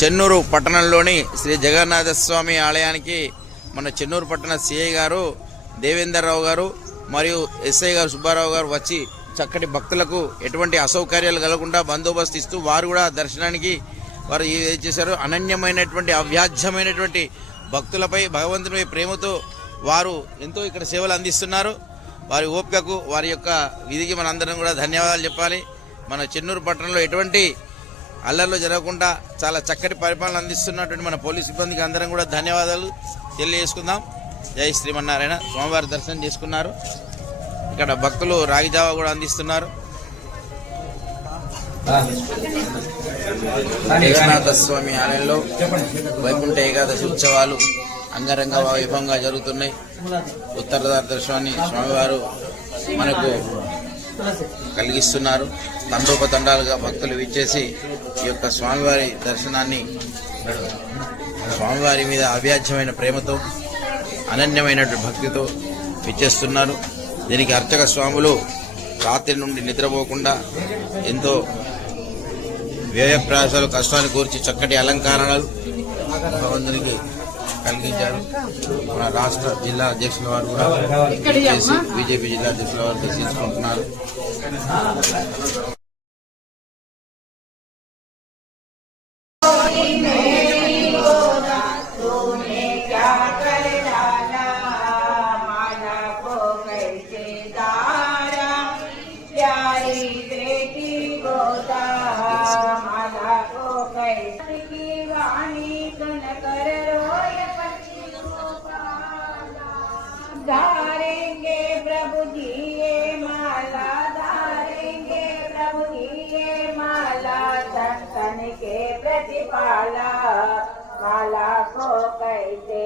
చెన్నూరు పట్టణంలోని శ్రీ జగన్నాథ స్వామి ఆలయానికి మన చెన్నూరు పట్టణ సిఐ గారు దేవేందర్ రావు గారు మరియు ఎస్ఐ గారు సుబ్బారావు గారు వచ్చి చక్కటి భక్తులకు ఎటువంటి అసౌకర్యాలు కలగకుండా బందోబస్తు ఇస్తూ వారు కూడా దర్శనానికి వారు ఏం చేశారు, అనన్యమైనటువంటి అవ్యాజ్యమైనటువంటి భక్తులపై భగవంతుని ప్రేమతో వారు ఎంతో ఇక్కడ సేవలు అందిస్తున్నారు. వారి ఓపికకు వారి యొక్క విధికి మనందరం కూడా ధన్యవాదాలు చెప్పాలి. మన చెన్నూరు పట్టణంలో ఎటువంటి అల్లర్లు జరగకుండా చాలా చక్కటి పరిపాలన అందిస్తున్నటువంటి మన పోలీస్ సిబ్బందికి అందరం కూడా ధన్యవాదాలు తెలియజేసుకుందాం. జై శ్రీమన్నారాయణ. స్వామివారి దర్శనం చేసుకున్నారు. ఇక్కడ భక్తులు రాగిజావా కూడా అందిస్తున్నారు. జగన్నాథ స్వామి ఆలయంలో వైకుంఠ ఏకాదశి ఉత్సవాలు అంగరంగ వైభవంగా జరుగుతున్నాయి. ఉత్తరధార దర్శనాన్ని స్వామివారు మనకు కలిగిస్తున్నారు. తండోపతండాలుగా భక్తులు విచ్చేసి ఈ యొక్క స్వామివారి దర్శనాన్ని స్వామివారి మీద అవ్యాజ్యమైన ప్రేమతో అనన్యమైనటువంటి భక్తితో విచ్చేస్తున్నారు. దీనికి అర్చక స్వాములు రాత్రి నుండి నిద్రపోకుండా ఎంతో వ్యయప్రయాసాలు కష్టాన్ని కూర్చి చక్కటి అలంకరణలు భగవంతునికి కలిగించారు. మన రాష్ట్ర జిల్లా అధ్యక్షుల వారు కూడా బీజేపీ జిల్లా అధ్యక్షుల వారు దర్శించుకుంటున్నారు. धारेंगे प्रभु जी ये माला, धारेंगे प्रभु जी ये माला, दर्शन के प्रतिपाला माला को कैसे